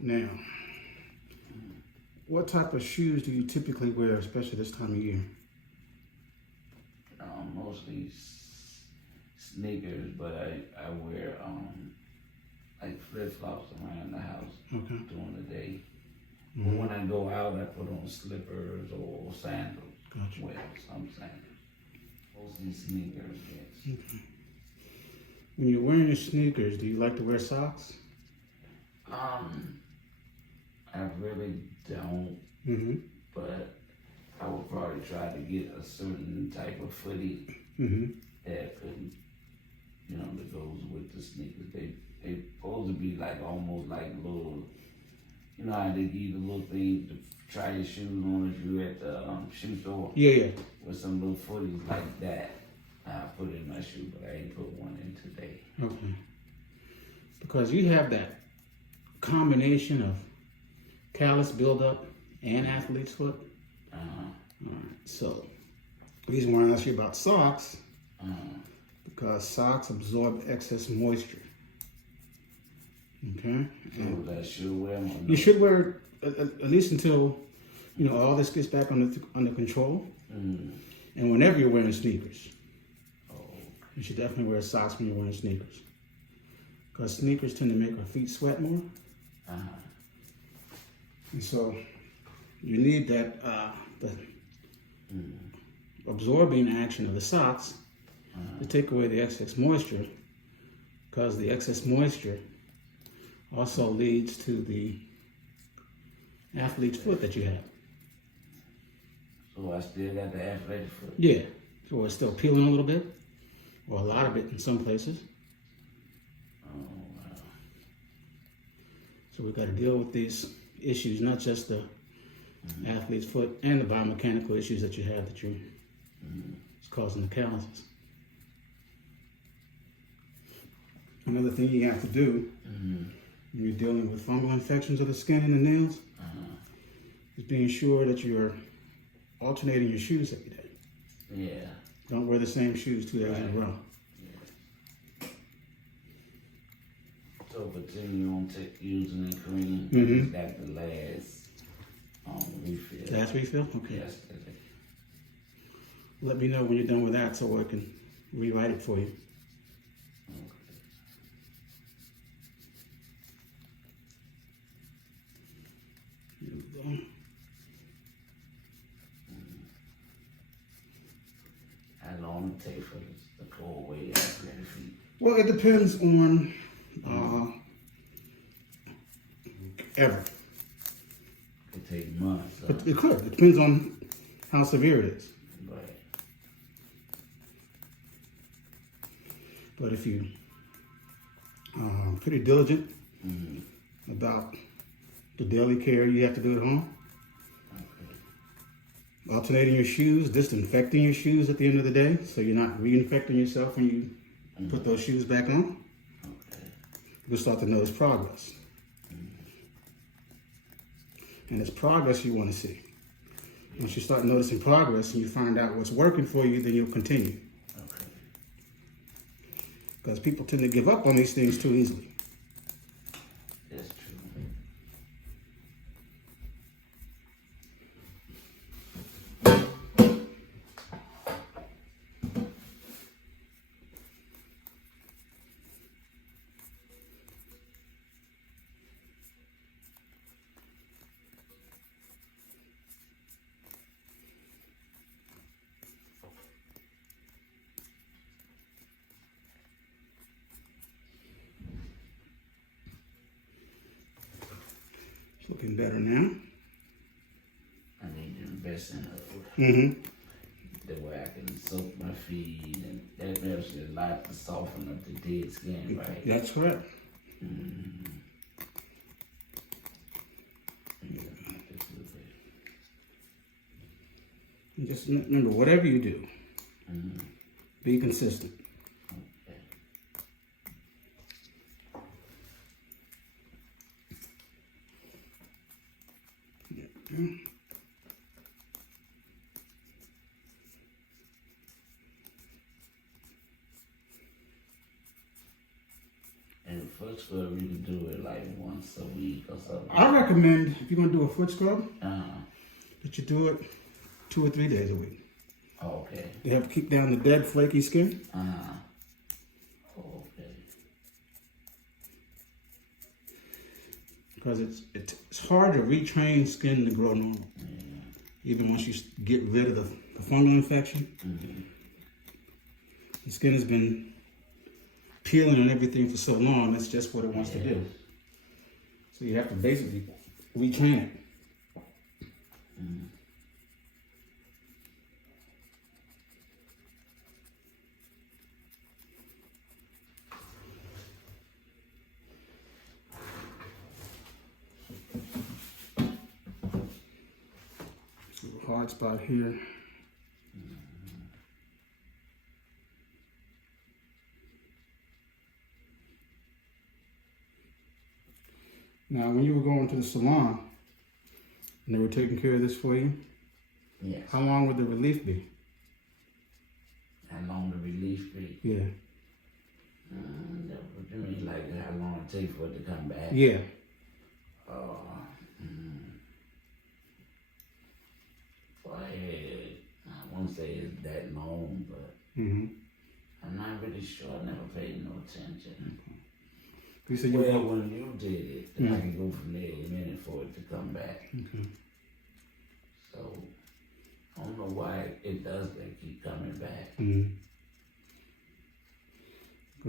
Now, what type of shoes do you typically wear, especially this time of year? Mostly sneakers, but I wear like flip-flops around the house during the day. But when I go out, I put on slippers or sandals. Gotcha. Well, some sandals. Mostly sneakers, yes. Okay. When you're wearing your sneakers, do you like to wear socks? I really don't, but I would probably try to get a certain type of footy that could, that goes with the sneakers. They supposed to be like almost like little, how they give you the little thing to try your shoes on if you at the shoe store. Yeah. With some little footies like that. I put it in my shoe, but I ain't put one in today. Okay. Because you have that combination of callus buildup and athlete's foot. All right. So, the reason why I asked you about socks, because socks absorb excess moisture. Okay. So that should wear one. You should wear at least until all this gets back under control. And whenever you're wearing sneakers, you should definitely wear socks when you're wearing sneakers. Because sneakers tend to make our feet sweat more. And so you need that the absorbing action of the socks to take away the excess moisture, because the excess moisture also leads to the athlete's foot that you have. So I still got the athletic foot? Yeah. So it's still peeling a little bit, or a lot of it in some places. Oh, wow. So we've got to deal with these issues, not just the athlete's foot and the biomechanical issues that you have that you're it's causing the calluses. Another thing you have to do when you're dealing with fungal infections of the skin and the nails is being sure that you're alternating your shoes every day. Yeah. Don't wear the same shoes 2 days in a row. Yeah. So continue on using the cream. It's got the last refill. Last refill? Okay. Yesterday. Let me know when you're done with that so I can rewrite it for you. Okay. Here we go. How long it take for this to go away after the feet? Well, it depends on ever. It could take months. But it could. It depends on how severe it is. Right. But if you pretty diligent about the daily care you have to do at home, alternating your shoes, disinfecting your shoes at the end of the day, so you're not reinfecting yourself when you put those shoes back on, you'll start to notice progress. And it's progress you want to see. Once you start noticing progress and you find out what's working for you, then you'll continue. Because people tend to give up on these things too easily. That's true. It's looking better now. I need to invest in Mm-hmm. the way I can soak my feet, and that helps a lot to soften up the dead skin, right? That's correct. And just remember, whatever you do, be consistent. And foot scrub, you can do it like once a week or something. I recommend, if you're gonna do a foot scrub, Uh-huh. that you do it 2 or 3 days a week. Okay. They help keep down the dead, flaky skin. Uh-huh. Okay. Because it's hard to retrain skin to grow normal. Even once you get rid of the fungal infection. The skin has been peeling and everything for so long, that's just what it wants to do. So you have to basically retrain it. Hard spot here. Now, when you were going to the salon and they were taking care of this for you, Yes. how long would the relief be? How long the relief be? Yeah. What you mean, like how long it take for it to come back? Yeah. I won't say it's that long, but I'm not really sure. I never paid no attention. You said you Well, when you did it, then I can go from there in a minute for it to come back. So, I don't know why it does that, keep coming back. Because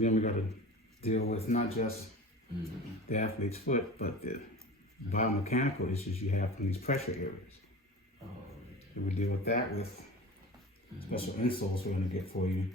then we got to deal with not just the athlete's foot, but the biomechanical issues you have from these pressure areas. Oh, We would deal with that with special insoles we're going to get for you.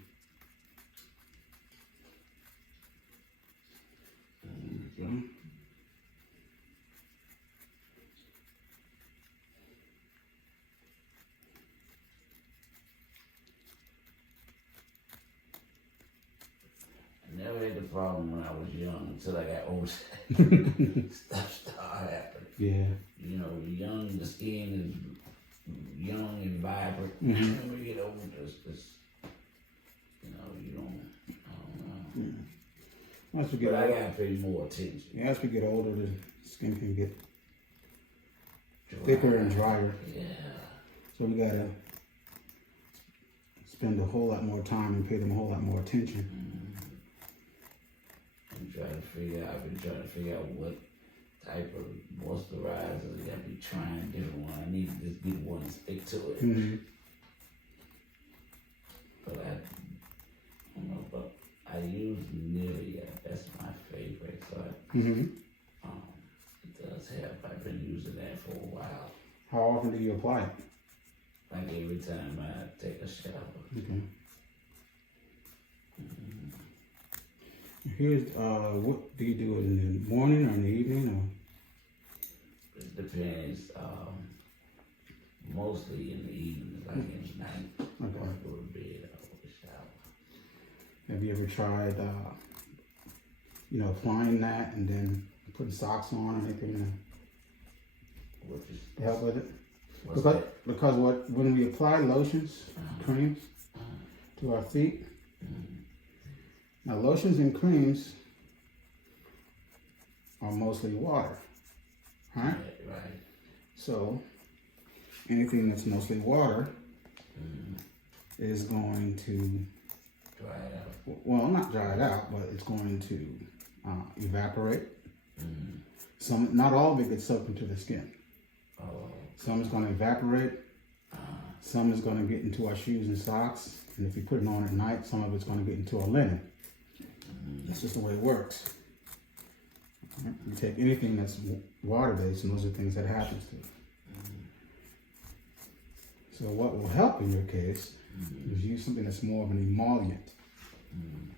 I never had the problem when I was young until I got older. Stuff started happening. Yeah. You know, young, the skin is young and vibrant. When we get older, it's you know, you don't, I don't know. As we get But I older, gotta pay more attention. as we get older, the skin can get Dry. thicker and drier. Yeah. So we gotta spend a whole lot more time and pay them a whole lot more attention. I'm trying to figure out, I've been trying to figure out what type of moisturizer. I gotta be trying different one. I need to just get one and stick to it. But I don't know, but I use Nivea. That's my favorite. So it does help. I've been using that for a while. How often do you apply it? Like every time I take a shower. Okay. Here's what do you do it in the morning or in the evening It depends. Mostly in the evening, like in the night. Before I go to bed, I go to shower. Have you ever tried, applying that and then putting socks on or anything to help with it? Because when we apply lotions, creams to our feet, now lotions and creams are mostly water, right? Right. So anything that's mostly water is going to Dry it out. well, not dry it out, but it's going to evaporate. Not all of it gets soaked into the skin. Some is going to evaporate. Some is going to get into our shoes and socks. And if you put it on at night, some of it's going to get into our linen. That's just the way it works. You take anything that's water-based, and those are things that happens to it. So what will help in your case is use something that's more of an emollient.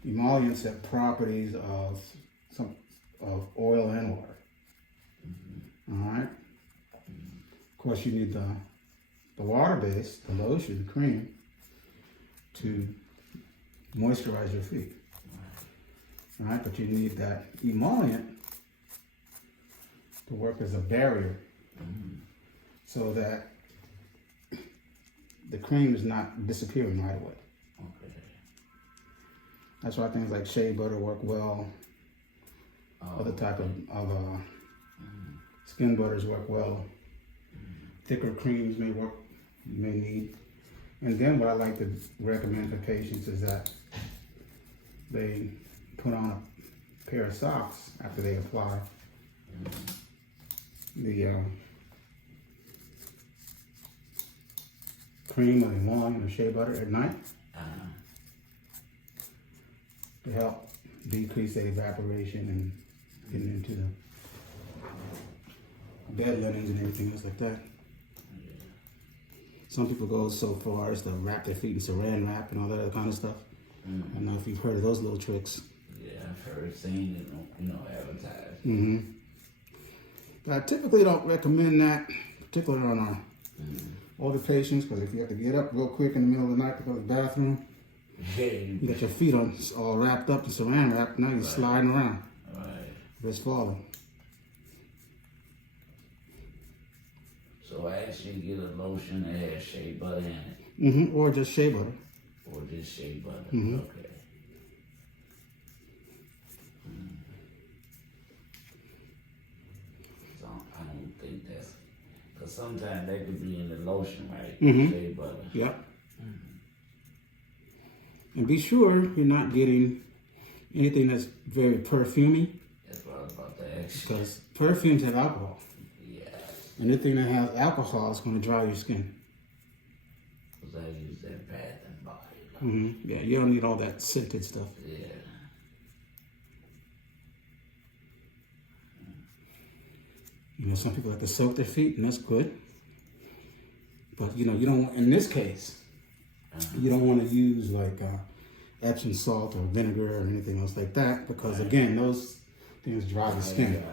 Emollients have properties of of oil and water. All right. Of course, you need the water base, the lotion, cream, to moisturize your feet. All right, but you need that emollient to work as a barrier so that the cream is not disappearing right away. Okay. That's why things like shea butter work well. Other type of skin butters work well. Thicker creams may work, you may need. And then what I like to recommend for patients is that they put on a pair of socks after they apply the cream or the emollient or shea butter at night to help decrease the evaporation and getting into the bed linens and everything else like that. Some people go so far as to wrap their feet in saran wrap and all that other kind of stuff. I don't know if you've heard of those little tricks. Yeah, I've heard, seen it, advertised. But I typically don't recommend that, particularly on our older patients, because if you have to get up real quick in the middle of the night to go to the bathroom, you got your feet on all wrapped up in saran wrap. Now you're sliding around. It's falling. So I actually get a lotion that has shea butter in it. Or just shea butter. Or just shea butter. Okay. So I don't think that's, because sometimes they could be in the lotion, right? Shea butter. Yep. And be sure you're not getting anything that's very perfumey. That's what I was about to ask. Because perfumes have alcohol. Yeah. Anything that has alcohol is going to dry your skin. Because I use that Bath and Body. Yeah, you don't need all that scented stuff. Yeah. You know, some people like to soak their feet, and that's good. But, you know, you don't, in this case, you don't want to use like Epsom salt or vinegar or anything else like that, because again, those things dry the skin.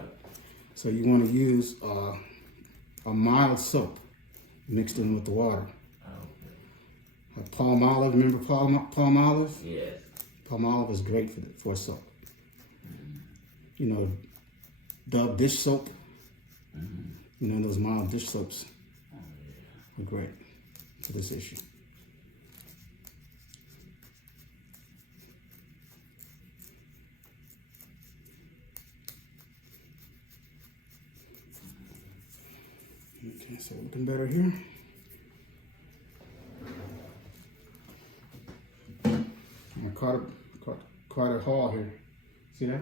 So you want to use a mild soap mixed in with the water. Like palm olive, remember palm olive? Yes. Palm olive is great for soap. You know, Dove dish soap. You know, those mild dish soaps are great for this issue. Okay, so looking better here. I caught a haul here. See that?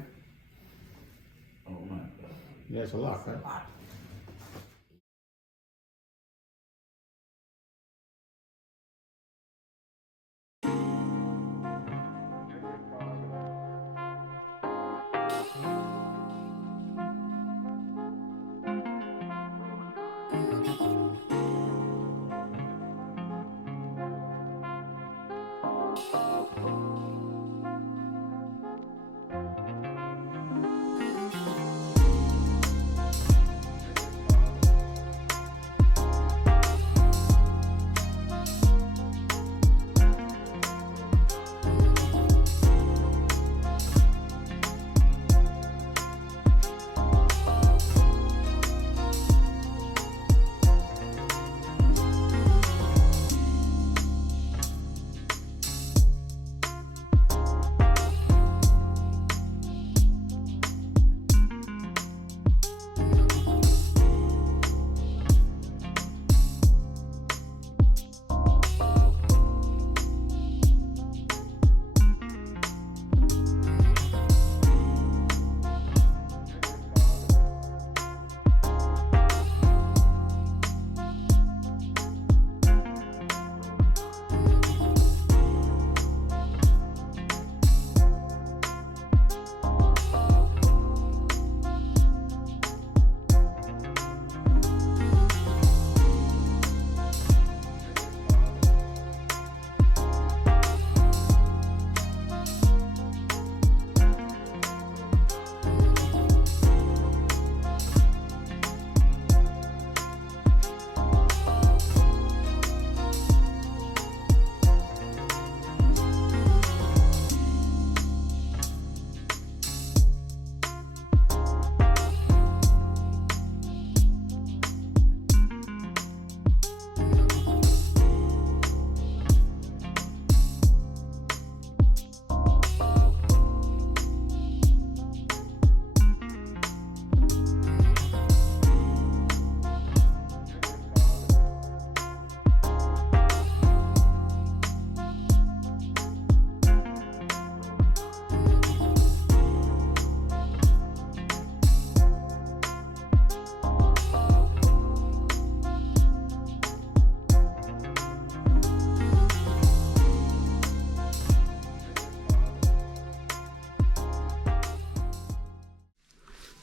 Oh my God. Yeah, it's a lot, right?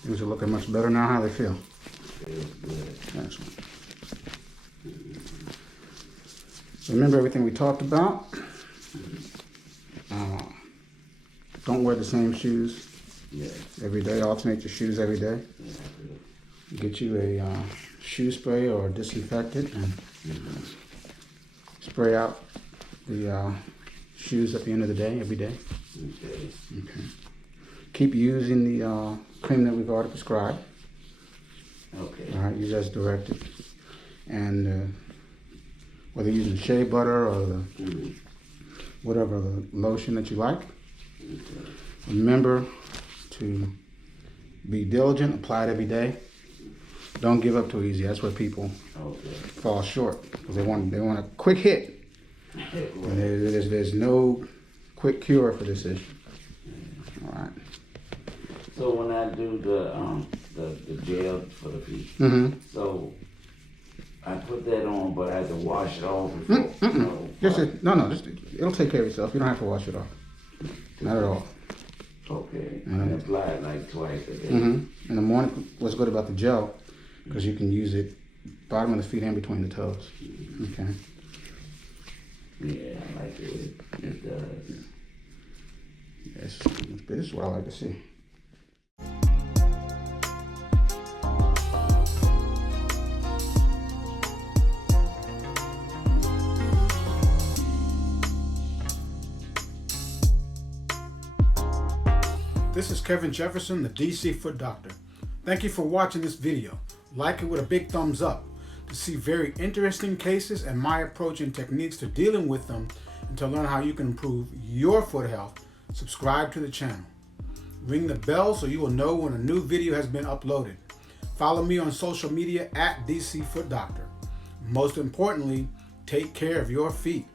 Things are looking much better now. How they feel? Feels good. Excellent. Remember everything we talked about. Don't wear the same shoes every day. Alternate your shoes every day. Get you a shoe spray or a disinfectant and spray out the shoes at the end of the day, every day. Okay. Keep using the cream that we've already prescribed. Okay. All right, use as directed. And whether you're using shea butter or the whatever the lotion that you like, remember to be diligent. Apply it every day. Don't give up too easy. That's where people fall short, because they want a quick hit. And there's no quick cure for this issue. All right. So when I do the gel for the feet, so I put that on, but I have to wash it off before. It'll take care of itself. You don't have to wash it off. Not at all. Okay. And apply it like twice a day. In the morning, what's good about the gel, because you can use it bottom of the feet and between the toes. Okay. Yeah, I like it. It does. Yes, this is what I like to see. This is Kevin Jefferson, the DC Foot Doctor. Thank you for watching this video. Like it with a big thumbs up. To see very interesting cases and my approach and techniques to dealing with them, and to learn how you can improve your foot health, subscribe to the channel. Ring the bell so you will know when a new video has been uploaded. Follow me on social media at DC Foot Doctor. Most importantly, take care of your feet.